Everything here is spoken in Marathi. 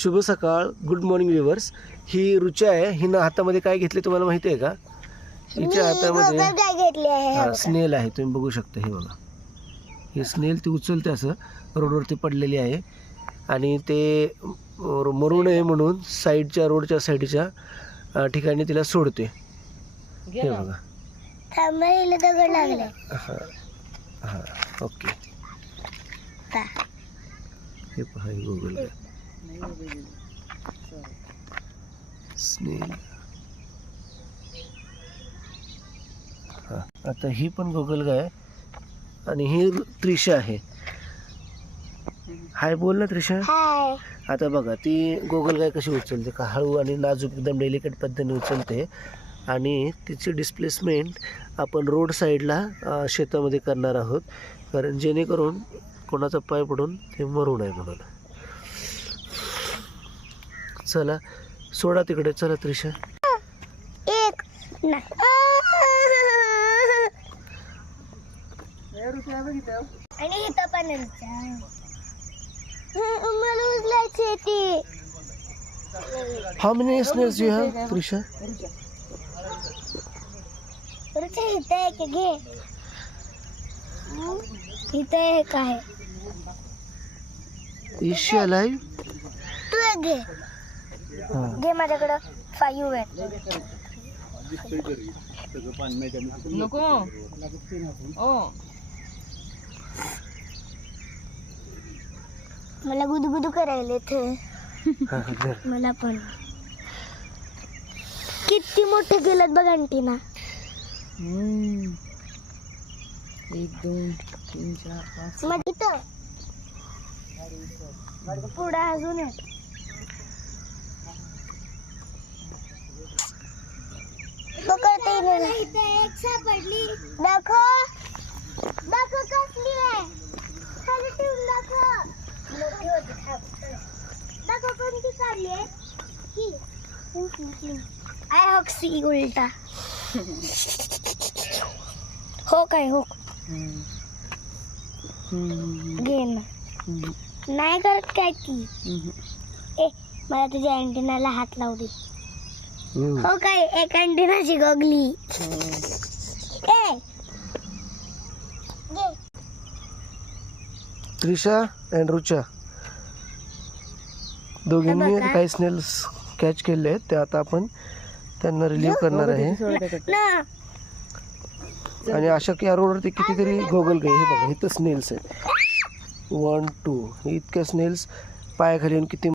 शुभ सकाळ, गुड मॉर्निंग व्ह्यूअर्स. ही रुचा आहे. हिनं हातामध्ये काय घेतले तुम्हाला माहिती आहे का? हिच्या हातामध्ये स्नेल आहे. तुम्ही बघू शकता. हे बघा, हे स्नेल ती उचलते असं रोडवरती पडलेली आहे आणि ते मरू नये म्हणून साईडच्या रोडच्या साईडच्या ठिकाणी तिला सोडते. हे बघा. हां हां ओके. हे पहा, गुगल स्नेल. हां, आता ही पण गोगल गाय आणि ही त्रिशा आहे. हाय बोल ना त्रिशा. आता बघा ती गोगल गाय कशी उचलते का, हळू आणि नाजूक एकदम डेलिकेट पद्धतीने उचलते आणि तिची डिस्प्लेसमेंट आपण रोड साईडला शेतामध्ये करणार आहोत, कारण जेणेकरून कोणाचा पाय पडून ते मरू नये म्हणून. चला सोडा तिकडे. चला त्रिशा. एक आणि इथं पण मला उचलायची ती. How many snails you have Trisha? Rucha इथं एक घे. इथं एक आहे. Is she alive? तू एक घे. घे, माझ्याकडं 5 आहेत. नको ओ. मला गुदगुदू करायला थे. मला पण. किती मोठे गेलेत बघ अंटीना. 1 2 3 4 5. मग इथं पुढे अजून आहे. पकडते एक सापडली. दाखव दाखव कसली आहे. खाली ठेवून दाखव. मोठी होती. दाखव कोणती काढली आहे. ही आय हॉक्सी उलटा. हो काय हो. घे ना. नाही करत काय ती. ए मला तुझ्या अँटिनाला हात लावू दे. हो काय, एक अँटिनाची गोगली. ए घे. त्रिशा अँड रुचा दोघींनी काही स्नेल्स कॅच केले आहेत. ते आता आपण त्यांना रिलीव्ह करणार आहे. आणि अशा की या रोडवरती कितीतरी गोगल गाय. हे बघा, इथं स्नेल्स आहेत 1 2. हे इतक्या स्नेल्स पायाखाली येऊन किती